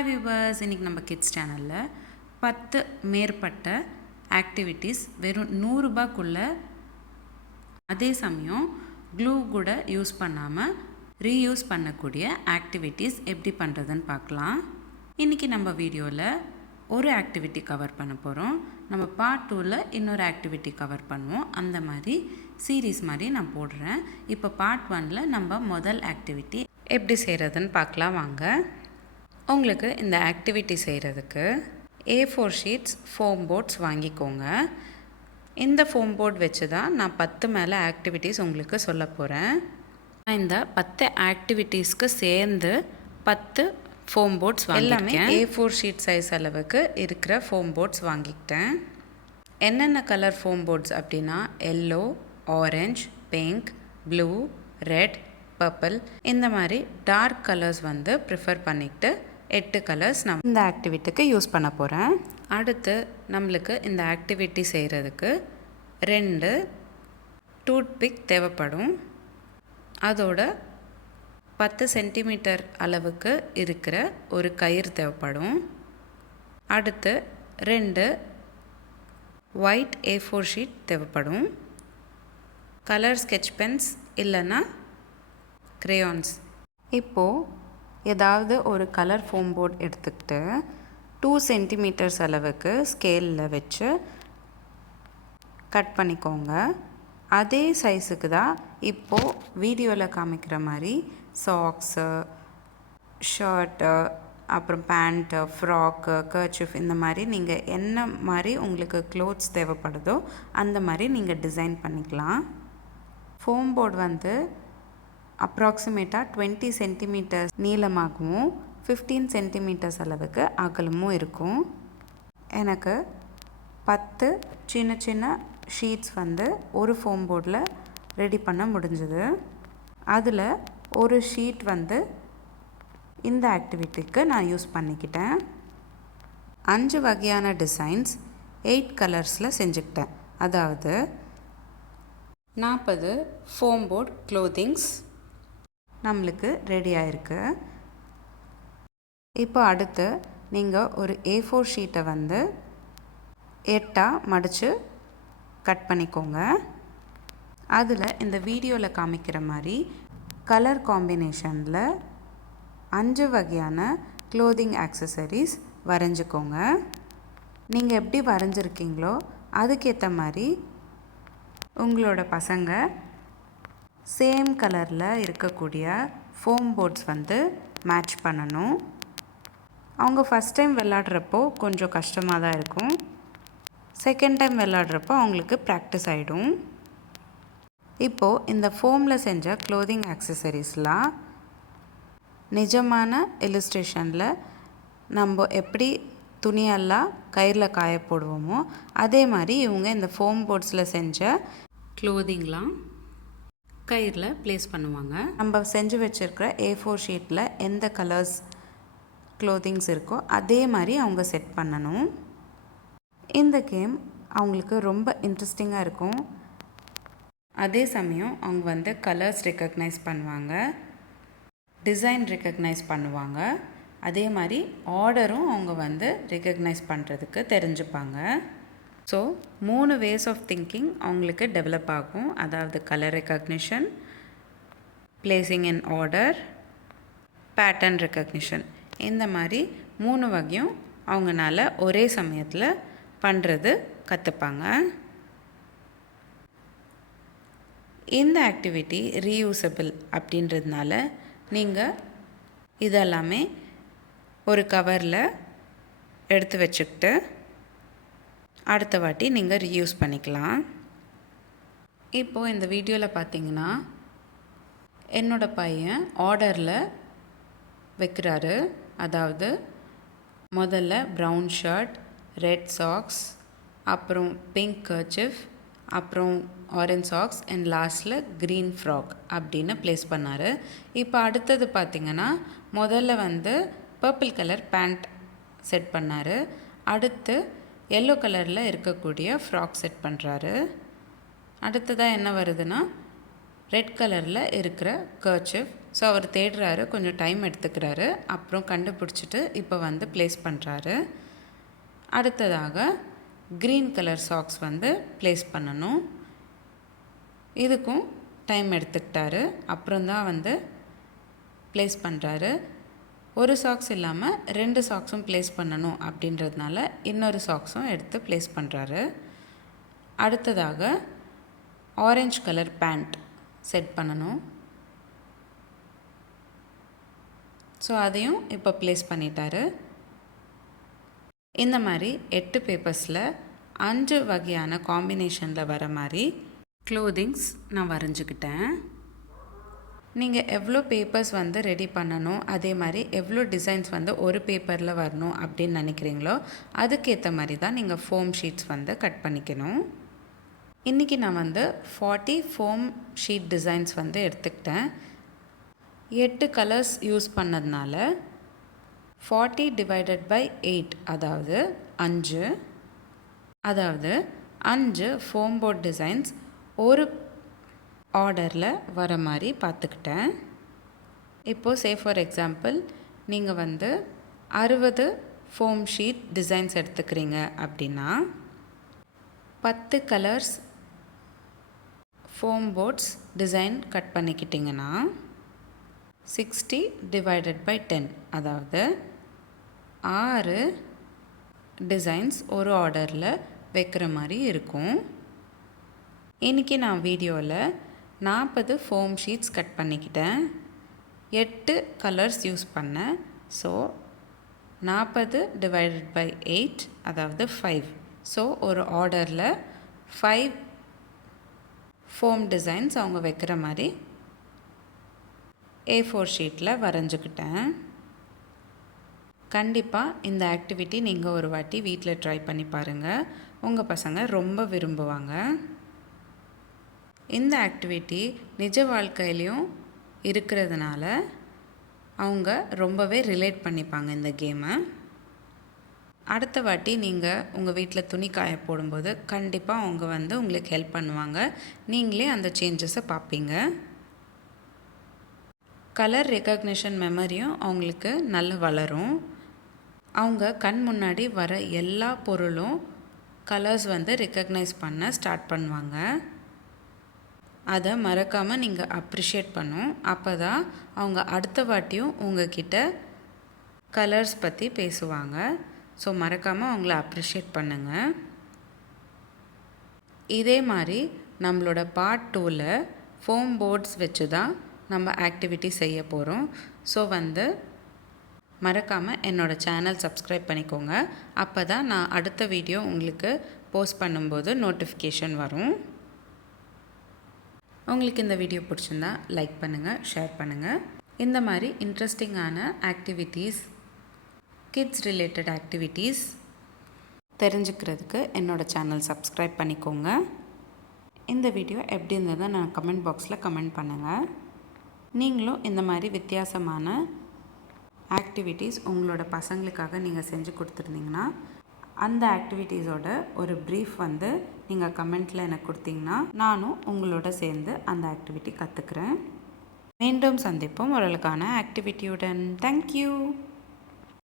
Hi viewers, இன்றைக்கி நம்ம kids சேனலில் 10 மேற்பட்ட ஆக்டிவிட்டீஸ் வெறும் 100 ரூபாய்க்குள்ள, அதே சமயம் க்ளூ கூட யூஸ் பண்ணாமல் ரீயூஸ் பண்ணக்கூடிய ஆக்டிவிட்டீஸ் எப்படி பண்ணுறதுன்னு பார்க்கலாம். இன்றைக்கி நம்ம வீடியோவில் ஒரு ஆக்டிவிட்டி கவர் பண்ண போகிறோம். நம்ம பார்ட் 2ல் இன்னொரு ஆக்டிவிட்டி கவர் பண்ணுவோம். அந்த மாதிரி சீரீஸ் மாதிரி நான் போடுறேன். இப்போ பார்ட் 1ல் நம்ம முதல் ஆக்டிவிட்டி எப்படி செய்கிறதுன்னு பார்க்கலாம் வாங்க. உங்களுக்கு இந்த ஆக்டிவிட்டி செய்கிறதுக்கு A4 ஷீட்ஸ் ஃபோம் போர்ட்ஸ் வாங்கிக்கோங்க. இந்த ஃபோம் போர்ட் வச்சு தான் நான் 10 மேலே ஆக்டிவிட்டீஸ் உங்களுக்கு சொல்ல போகிறேன். நான் இந்த 10 ஆக்டிவிட்டீஸ்க்கு சேர்ந்து 10 ஃபோம் போர்ட்ஸ் எல்லாமே A4 ஷீட் சைஸ் அளவுக்கு இருக்கிற ஃபோம் போர்ட்ஸ் வாங்கிக்கிட்டேன். என்னென்ன கலர் ஃபோம் போர்ட்ஸ் அப்படின்னா yellow, orange, pink, blue, red, purple, இந்த மாதிரி டார்க் கலர்ஸ் ப்ரிஃபர் பண்ணிக்கிட்டு 8 கலர்ஸ் நான் இந்த ஆக்டிவிட்டிக்கு யூஸ் பண்ண போகிறேன். அடுத்து நம்மளுக்கு இந்த ஆக்டிவிட்டி செய்கிறதுக்கு 2 டூத்பிக் தேவைப்படும். அதோட 10 சென்டிமீட்டர் அளவுக்கு இருக்கிற ஒரு கயிறு தேவைப்படும். அடுத்து 2 ஒயிட் A4 ஷீட் தேவைப்படும். கலர் ஸ்கெட்ச் பென்ஸ் இல்லைன்னா க்ரேயான்ஸ். இப்போது ஏதாவது ஒரு கலர் ஃபோம் போர்ட் எடுத்துக்கிட்டு 2 சென்டிமீட்டர்ஸ் அளவுக்கு ஸ்கேலில் வச்சு கட் பண்ணிக்கோங்க. அதே சைஸுக்கு தான் இப்போது வீடியோவில் காமிக்கிற மாதிரி சாக்ஸு, ஷர்ட்டு, அப்புறம் பேண்ட்டு, ஃப்ராக்கு, கர்ச்சிஃப், இந்த மாதிரி நீங்கள் என்ன மாதிரி உங்களுக்கு க்ளோத்ஸ் தேவைப்படுதோ அந்த மாதிரி நீங்கள் டிசைன் பண்ணிக்கலாம். ஃபோம் போர்டு அப்ராக்சிமேட்டாக 20 சென்டிமீட்டர்ஸ் நீளமாகவும் 15 சென்டிமீட்டர்ஸ் அளவுக்கு அகலமும் இருக்கும். எனக்கு 10 சின்ன சின்ன ஷீட்ஸ் ஒரு ஃபோம் போர்டில் ரெடி பண்ண முடிஞ்சுது. அதில் ஒரு ஷீட் இந்த ஆக்டிவிட்டிக்கு நான் யூஸ் பண்ணிக்கிட்டேன். 5 வகையான டிசைன்ஸ் 8 கலர்ஸில் செஞ்சுக்கிட்டேன். அதாவது 40 ஃபோம் போர்ட் க்ளோத்திங்ஸ் நம்மளுக்கு ரெடி ஆகிருக்கு. இப்போ அடுத்து நீங்கள் ஒரு A4 ஷீட்டை 8ஆக மடித்து கட் பண்ணிக்கோங்க. அதில் இந்த வீடியோவில் காமிக்கிற மாதிரி கலர் காம்பினேஷனில் 5 வகையான க்ளோத்திங் ஆக்சசரிஸ் வரைஞ்சிக்கோங்க. நீங்கள் எப்படி வரைஞ்சிருக்கீங்களோ அதுக்கேற்ற மாதிரி உங்களோட பசங்க சேம் கலரில் இருக்கக்கூடிய ஃபோம் போர்ட்ஸ் மேட்ச் பண்ணணும். அவங்க ஃபஸ்ட் டைம் விளாட்றப்போ கொஞ்சம் கஷ்டமாக தான் இருக்கும். செகண்ட் டைம் விளாட்றப்போ அவங்களுக்கு ப்ராக்டிஸ் ஆகிடும். இப்போது இந்த ஃபோமில் செஞ்ச க்ளோத்திங் ஆக்சசரிஸ்லாம் நிஜமான இல்லுஸ்ட்ரேஷனில் நம்ம எப்படி துணியெல்லாம் கயிறில் காய போடுவோமோ அதே மாதிரி இவங்க இந்த ஃபோம் போர்ட்ஸில் செஞ்ச க்ளோத்திங்லாம் கயிறில் ப்ளேஸ் பண்ணுவாங்க. நம்ம செஞ்சு வச்சுருக்கிற A4 ஷீட்டில் எந்த கலர்ஸ் க்ளோத்திங்ஸ் இருக்கோ அதே மாதிரி அவங்க செட் பண்ணணும். இந்த கேம் அவங்களுக்கு ரொம்ப இன்ட்ரெஸ்டிங்காக இருக்கும். அதே சமயம் அவங்க கலர்ஸ் ரெக்கக்னைஸ் பண்ணுவாங்க, டிசைன் ரெக்கக்னைஸ் பண்ணுவாங்க, அதே மாதிரி ஆர்டரும் அவங்க ரெக்கக்னைஸ் பண்ணுறதுக்கு தெரிஞ்சுப்பாங்க. ஸோ 3 வேஸ் ஆஃப் திங்கிங் அவங்களுக்கு டெவலப் ஆகும். அதாவது colour recognition, placing in order, pattern recognition. இந்த மாதிரி 3 வகையும் அவங்களால ஒரே சமயத்தில் பண்ணுறது கற்றுப்பாங்க. இந்த ஆக்டிவிட்டி ரீயூசபிள் அப்படின்றதுனால நீங்கள் இதெல்லாமே ஒரு கவரில் எடுத்து வச்சுக்கிட்டு அடுத்த வாட்டி நீங்கள் ரீயூஸ் பண்ணிக்கலாம். இப்போது இந்த வீடியோவில் பார்த்தீங்கன்னா என்னோடய பையன் ஆர்டரில் வைக்கிறாரு. அதாவது முதல்ல ப்ரௌன் ஷர்ட், ரெட் சாக்ஸ், அப்புறம் பிங்க் கர்ச்சிஃப், அப்புறம் ஆரஞ்ச் சாக்ஸ் அண்ட் லாஸ்ட்டில் க்ரீன் ஃப்ராக் அப்படின்னு ப்ளேஸ் பண்ணார். இப்போ அடுத்தது பார்த்திங்கன்னா முதல்ல பர்பிள் கலர் பேண்ட் செட் பண்ணார். அடுத்து எல்லோ கலரில் இருக்கக்கூடிய ஃப்ராக் செட் பண்ணுறாரு. அடுத்ததாக என்ன வருதுன்னா ரெட் கலரில் இருக்கிற கர்ச்சிஃப் ஸோ அவர் தேடுறாரு, கொஞ்சம் டைம் எடுத்துக்கிறாரு. அப்புறம் கண்டுபிடிச்சிட்டு இப்போ வந்து ப்ளேஸ் பண்ணுறாரு. அடுத்ததாக க்ரீன் கலர் சாக்ஸ் வந்து ப்ளேஸ் பண்ணணும். இதுக்கும் டைம் எடுத்துக்கிட்டாரு. அப்புறம்தான் வந்து ப்ளேஸ் பண்ணுறாரு. ஒரு சாக்ஸ் இல்லாமல் 2 சாக்ஸும் ப்ளேஸ் பண்ணணும் அப்படின்றதுனால இன்னொரு சாக்ஸும் எடுத்து ப்ளேஸ் பண்ணுறாரு. அடுத்ததாக ஆரஞ்சு கலர் பேண்ட் செட் பண்ணணும். ஸோ அதையும் இப்போ ப்ளேஸ் பண்ணிட்டாரு. இந்த மாதிரி 8 பேப்பர்ஸில் 5 வகையான காம்பினேஷனில் வர மாதிரி க்ளோதிங்ஸ் நான் வரைஞ்சிக்கிட்டேன். நீங்கள் எவ்வளோ பேப்பர்ஸ் வந்து ரெடி பண்ணணும், அதே மாதிரி எவ்வளோ டிசைன்ஸ் வந்து ஒரு பேப்பரில் வரணும் அப்படின்னு நினைக்கிறீங்களோ அதுக்கேற்ற மாதிரி தான் நீங்கள் ஃபோம் ஷீட்ஸ் வந்து கட் பண்ணிக்கணும். இன்றைக்கி நான் வந்து 40 ஃபோம் ஷீட் டிசைன்ஸ் வந்து எடுத்துக்கிட்டேன். 8 கலர்ஸ் யூஸ் பண்ணதுனால 40 டிவைடட் பை 8 அதாவது 5 ஃபோம் போர்ட் டிசைன்ஸ் ஒரு ஆர்டரில் வர மாதிரி பார்த்துக்கிட்டேன். இப்போது சே ஃபார் எக்ஸாம்பிள் நீங்கள் வந்து 60 ஃபோம் ஷீட் டிசைன்ஸ் எடுத்துக்கிறீங்க அப்படின்னா 10 colours foam boards design cut பண்ணிக்கிட்டிங்கன்னா 60 டிவைடட் பை 10 அதாவது 6 டிசைன்ஸ் ஒரு ஆர்டரில் வைக்கிற மாதிரி இருக்கும். இன்றைக்கி நான் வீடியோவில் 40 ஃபோம் ஷீட்ஸ் கட் பண்ணிக்கிட்டேன். 8 கலர்ஸ் யூஸ் பண்ணேன். ஸோ 40 டிவைடட் பை 8 அதாவது 5. ஸோ ஒரு ஆர்டரில் 5 ஃபோம் டிசைன்ஸ் அவங்க வைக்கிற மாதிரி A4 ஷீட்டில் வரைஞ்சிக்கிட்டேன். கண்டிப்பாக இந்த ஆக்டிவிட்டி நீங்கள் ஒரு வாட்டி வீட்டில் ட்ரை பண்ணி பாருங்கள். உங்கள் பசங்க ரொம்ப விரும்புவாங்க. இந்த ஆக்டிவிட்டி நிஜ வாழ்க்கையிலையும் இருக்கிறதுனால அவங்க ரொம்பவே ரிலேட் பண்ணிப்பாங்க இந்த கேமை. அடுத்த வாட்டி நீங்கள் உங்கள் வீட்டில் துணி காய போடும்போது கண்டிப்பாக அவங்க வந்து உங்களுக்கு ஹெல்ப் பண்ணுவாங்க. நீங்களே அந்த சேஞ்சஸை பார்ப்பீங்க. கலர் ரெக்கக்னிஷன் மெமரியும் அவங்களுக்கு நல்லா வளரும். அவங்க கண் முன்னாடி வர எல்லா பொருளும் கலர்ஸ் வந்து ரெக்கக்னைஸ் பண்ண ஸ்டார்ட் பண்ணுவாங்க. அதை மறக்காமல் நீங்கள் அப்ரிஷியேட் பண்ணும். அப்போ தான் அவங்க அடுத்த வாட்டியும் உங்ககிட்ட கலர்ஸ் பற்றி பேசுவாங்க. ஸோ மறக்காமல் அவங்கள அப்ரிஷியேட் பண்ணுங்கள். இதே மாதிரி நம்மளோட பார்ட் 2ல் ஃபோம் போர்ட்ஸ் வச்சு தான் நம்ம ஆக்டிவிட்டி செய்ய போகிறோம். ஸோ வந்து மறக்காமல் என்னோடய சேனல் சப்ஸ்கிரைப் பண்ணிக்கோங்க. அப்போ தான் நான் அடுத்த வீடியோ உங்களுக்கு போஸ்ட் பண்ணும்போது நோட்டிஃபிகேஷன் வரும். உங்களுக்கு இந்த வீடியோ பிடிச்சிருந்தா லைக் பண்ணுங்கள், ஷேர் பண்ணுங்கள். இந்த மாதிரி இன்ட்ரெஸ்டிங்கான ஆக்டிவிட்டீஸ், கிட்ஸ் ரிலேட்டட் ஆக்டிவிட்டீஸ் தெரிஞ்சுக்கிறதுக்கு என்னோடய சேனல் சப்ஸ்கிரைப் பண்ணிக்கோங்க. இந்த வீடியோ எப்படி இருந்ததை நான் கமெண்ட் பாக்ஸில் கமெண்ட் பண்ணுங்கள். நீங்களும் இந்த மாதிரி வித்தியாசமான ஆக்டிவிட்டீஸ் உங்களோட பசங்களுக்காக நீங்கள் செஞ்சு கொடுத்துருந்தீங்கன்னா அந்த ஆக்டிவிட்டீஸோட ஒரு ப்ரீஃப் வந்து நீங்கள் கமெண்ட்டில் எனக்கு கொடுத்தீங்கன்னா நானும் உங்களோட சேர்ந்து அந்த ஆக்டிவிட்டி கற்றுக்குறேன். மீண்டும் சந்திப்போம் ஒரு ஆக்டிவிட்டியுடன். தேங்க்யூ.